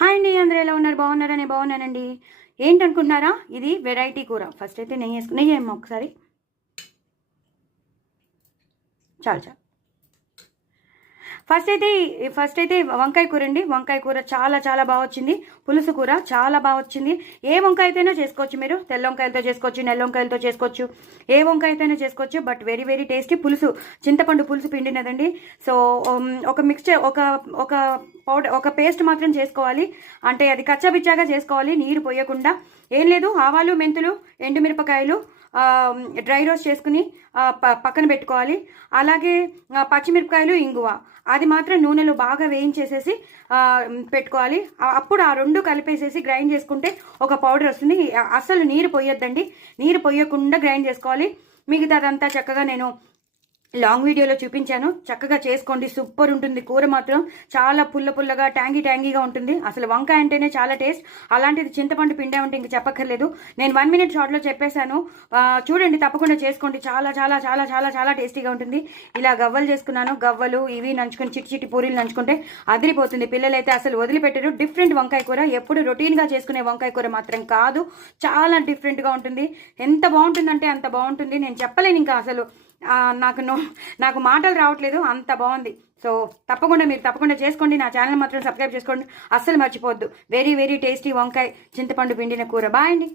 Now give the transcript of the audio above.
Hi అండి, అందరూ ఎలా ఉన్నారు? బాగున్నారా? నేను బాగున్నానండి. ఏంటనుకుంటున్నారా? ఇది వెరైటీ కూర. ఫస్ట్ అయితే నెయ్యి ఏమో ఒకసారి చాలు చాలు. ఫస్ట్ అయితే వంకాయ కూర అండి. వంకాయ కూర చాలా చాలా బాగా వచ్చింది. పులుసు కూర చాలా బాగా వచ్చింది. ఏ వంకాయ అయితేనే చేసుకోవచ్చు మీరు. తెల్ల వంకాయలతో చేసుకోవచ్చు, నెల్ల వంకాయలతో చేసుకోవచ్చు, ఏ వంకాయ అయితేనే చేసుకోవచ్చు. But very very tasty. పులుసు చింతపండు పులుసు పిండినదండి. సో ఒక మిక్స్చర్ ఒక పౌడర్ ఒక పేస్ట్ మాత్రం చేసుకోవాలి. అంటే అది కచ్చాబిచ్చాగా చేసుకోవాలి, నీరు పోయకుండా. ఏం లేదు, ఆవాలు, మెంతులు, ఎండుమిరపకాయలు డ్రై రోస్ట్ చేసుకుని పక్కన పెట్టుకోవాలి. అలాగే పచ్చిమిరపకాయలు, ఇంగువ అది మాత్రం నూనెలో బాగా వేయించేసేసి పెట్టుకోవాలి. అప్పుడు ఆ రెండు కలిపేసేసి గ్రైండ్ చేసుకుంటే ఒక పౌడర్ వస్తుంది. అసలు నీరు పోయొద్దండి, నీరు పోయకుండా గ్రైండ్ చేసుకోవాలి. మిగతాదంతా చక్కగా నేను లాంగ్ వీడియోలో చూపించాను. చక్కగా చేసుకోండి, సూపర్ ఉంటుంది. కూర మాత్రం చాలా పుల్లగా ట్యాంగీగా ఉంటుంది. అసలు వంకాయ అంటేనే చాలా టేస్ట్. అలాంటిది చింతపండు పిండే ఉంటే ఇంక చెప్పక్కర్లేదు. నేను 1 minute షార్ట్లో చెప్పేశాను. చూడండి, తప్పకుండా చేసుకోండి. చాలా చాలా చాలా చాలా చాలా టేస్టీగా ఉంటుంది. ఇలా గవ్వలు చేసుకున్నాను. గవ్వలు ఇవి నంచుకొని చిట్టి పూరీలు నంచుకుంటే అదిరిపోతుంది. పిల్లలైతే అసలు వదిలిపెట్టరు. డిఫరెంట్ వంకాయ కూర, ఎప్పుడు రొటీన్గా చేసుకునే వంకాయ కూర మాత్రం కాదు. చాలా డిఫరెంట్గా ఉంటుంది. ఎంత బాగుంటుందంటే అంత బాగుంటుంది. నేను చెప్పలేను ఇంకా అసలు. నాకు మాటలు రావట్లేదు, అంత బాగుంది. సో మీరు తప్పకుండా చేసుకోండి. నా ఛానల్ మాత్రం సబ్స్క్రైబ్ చేసుకోండి, అస్సలు మర్చిపోవద్దు. వెరీ వెరీ టేస్టీ వంకాయ చింతపండు పిండిన కూర. బాయ్ అండి.